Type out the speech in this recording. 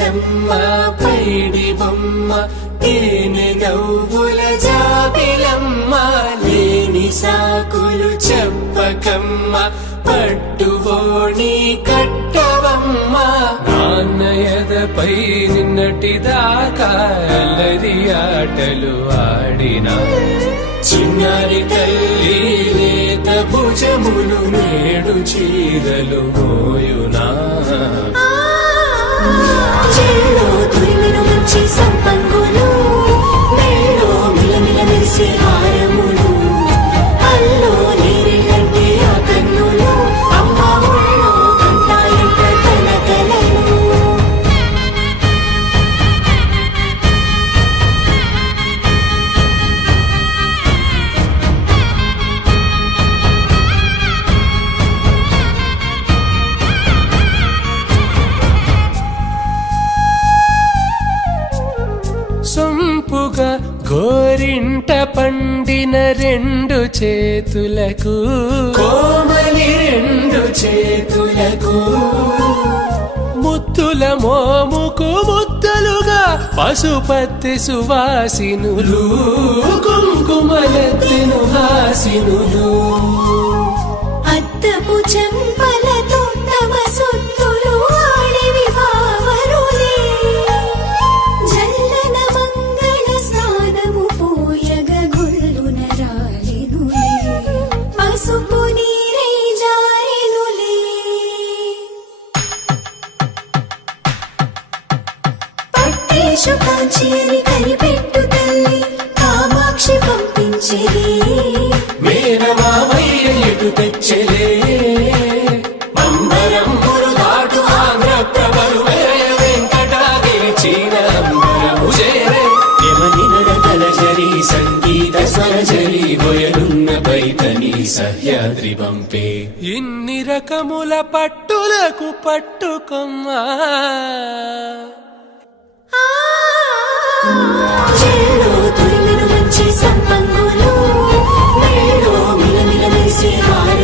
చిన్నమ్మ పైడి బొమ్మ తేనె నవ్వుల జాబిలమ్మ లేని సాకులు చెప్పకమ్మ పట్టువోణి కట్టవమ్మ నాన్నయదపై నిన్నటిదాకా అల్లరి ఆటలు ఆడినా చిన్నారి తల్లి లేత భుజములు నేడు చీరలు మోయునా చెల్లో తురిమిను మంచి సంపంగులు మెల్లో మిలమిల మెరిసే హారములు అల్లో నీరిలంటే ఆ కన్నులు అమ్మ ఒళ్ళో కంటాయంట తన కలలు సొంపుగా గోరింట పండిన రెండు చేతులకు కోమలి రెండు చేతులకు ముత్తుల మోముకు ముద్దలుగా పశుపతి సువాసినులు కుంకుమలెత్తిను హాసినులు అద్దపు చెంపలతో తమ సొత్తులు ఆడివి బావరులే జల్లన మంగళ స్నానము పోయగ గుళ్ళున రాలెనులే పసుపు నీరై జారెనులే పట్టేషు కాంచి అని కనిపెట్టు తల్లి కామాక్షి పంపించేది మేనమామయ్య ఎటు తెచ్చలే అంబరంబులు దాటు ఆంధ్ర ప్రభలు వెంకటాగిరి చీన అంబరము చేరే యమని నడకల జరి సంగీత స్వరజరి బొయలున్న పైతని సహ్యాద్రి పంపే ఇన్ని రకముల పట్టులకు పట్టుకొమ్మా చెల్లో తురిమిను మంచి సంపంగులు మెల్లో మిలమిల మెరిసే హార